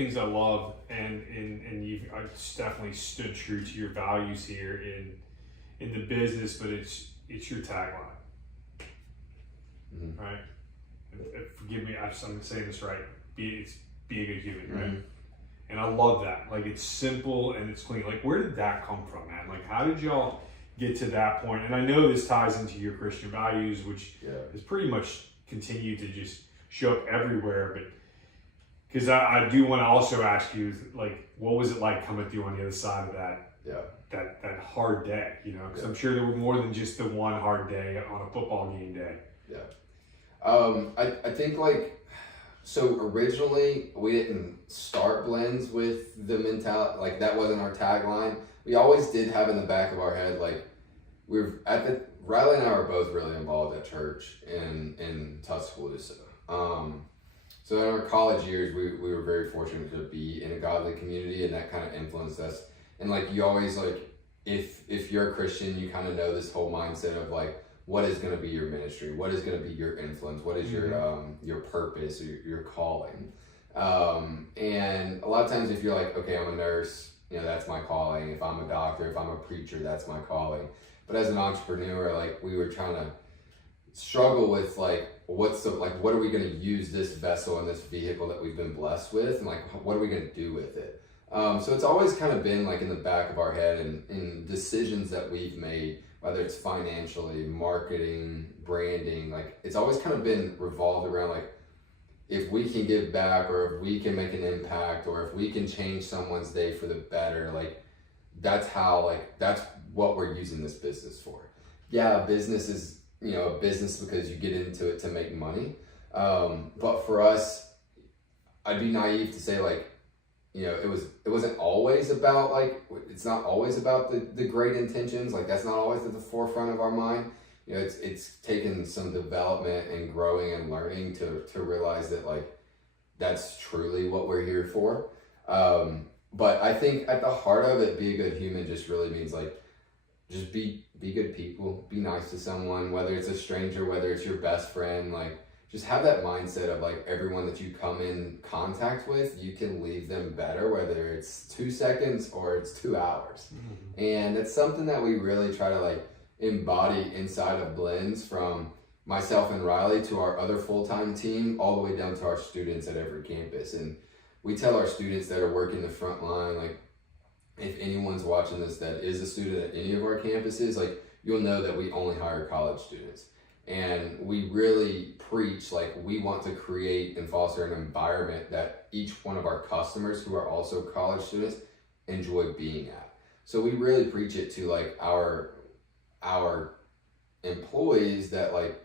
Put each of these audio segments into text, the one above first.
things I love, and you've definitely stood true to your values here in the business, but it's your tagline, right? Forgive me, I'm going to say this right. Be a good human, right? And I love that. Like, it's simple and it's clean. Like, where did that come from, man? Like, how did y'all get to that point? And I know this ties into your Christian values, which has pretty much continued to just show up everywhere. But because I do want to also ask you, like, what was it like coming through on the other side of that? That hard day, you know? Because I'm sure there were more than just the one hard day on a football game day. I think, like, so originally we didn't start Blends with the mentality, like that wasn't our tagline. We always did have in the back of our head, like, Riley and I were both really involved at church in Tuscaloosa. So in our college years, we were very fortunate to be in a godly community, and that kind of influenced us. And like, you always, like, if you're a Christian, you kind of know this whole mindset of like, what is going to be your ministry? What is going to be your influence? What is your purpose or your calling? And a lot of times if you're like, okay, I'm a nurse, you know, that's my calling. If I'm a doctor, if I'm a preacher, that's my calling. But as an entrepreneur, like, we were trying to struggle with like, what are we going to use this vessel and this vehicle that we've been blessed with? And like, what are we going to do with it? So it's always kind of been like in the back of our head, and in decisions that we've made, whether it's financially, marketing, branding, like, it's always kind of been revolved around like, if we can give back, or if we can make an impact, or if we can change someone's day for the better, like, that's what we're using this business for. Yeah, a business is, you know, a business because you get into it to make money. But for us, I'd be naive to say like, you know, it wasn't always about like, it's not always about the great intentions. Like, that's not always at the forefront of our mind. You know, it's taken some development and growing and learning to realize that like, that's truly what we're here for. But I think at the heart of it, be a good human just really means like, just be good people, be nice to someone, whether it's a stranger, whether it's your best friend, like, just have that mindset of like, everyone that you come in contact with, you can leave them better, whether it's 2 seconds or it's 2 hours. And it's something that we really try to like embody inside of Blends, from myself and Riley to our other full-time team, all the way down to our students at every campus. And we tell our students that are working the front line, like, if anyone's watching this that is a student at any of our campuses, like, you'll know that we only hire college students. And we really preach, like, we want to create and foster an environment that each one of our customers who are also college students enjoy being at. So we really preach it to like our employees that like,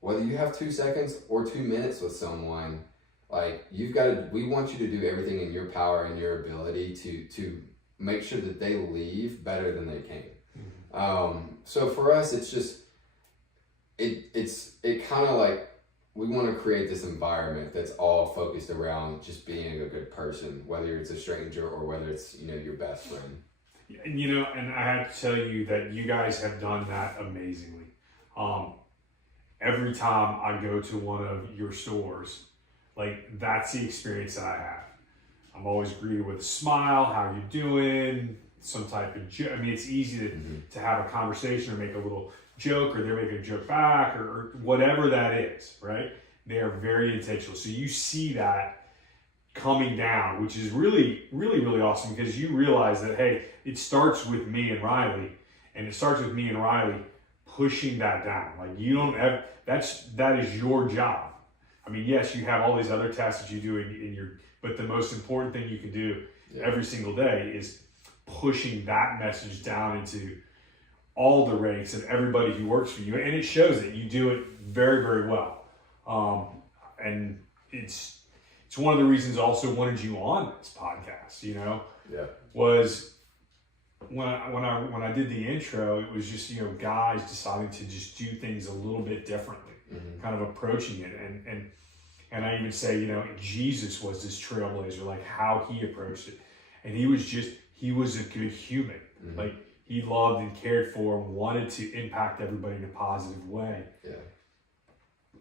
whether you have 2 seconds or 2 minutes with someone, like, we want you to do everything in your power and your ability to make sure that they leave better than they came. So for us, it's just, it kind of like, we want to create this environment that's all focused around just being a good person, whether it's a stranger or whether it's, you know, your best friend. And, you know, and I have to tell you that you guys have done that amazingly. Every time I go to one of your stores, like, that's the experience that I have. I'm always greeted with a smile, how you doing, some type of joke. I mean, it's easy to have a conversation or make a little joke, or they're making a joke back, or whatever that is, right? They are very intentional. So you see that coming down, which is really, really, really awesome, because you realize that, hey, it starts with me and Riley, and it starts with me and Riley pushing that down. Like, you don't have, that is your job. I mean, yes, you have all these other tasks that you do in your, but the most important thing you can do every single day is pushing that message down into all the ranks of everybody who works for you. And it shows that you do it very, very well. And it's one of the reasons I also wanted you on this podcast, you know, was when I did the intro, it was just, you know, guys deciding to just do things a little bit differently, kind of approaching it. And I even say, you know, Jesus was this trailblazer, like how he approached it. And he was a good human. Like, he loved and cared for and wanted to impact everybody in a positive way.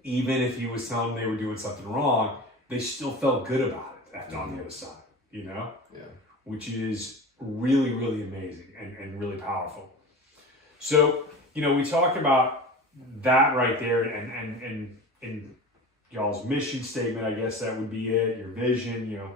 Even if he was telling them they were doing something wrong, they still felt good about it on the other side. you know? Yeah. Which is really, really amazing and really powerful. So, you know, we talked about that right there and y'all's mission statement, I guess that would be it, your vision, you know.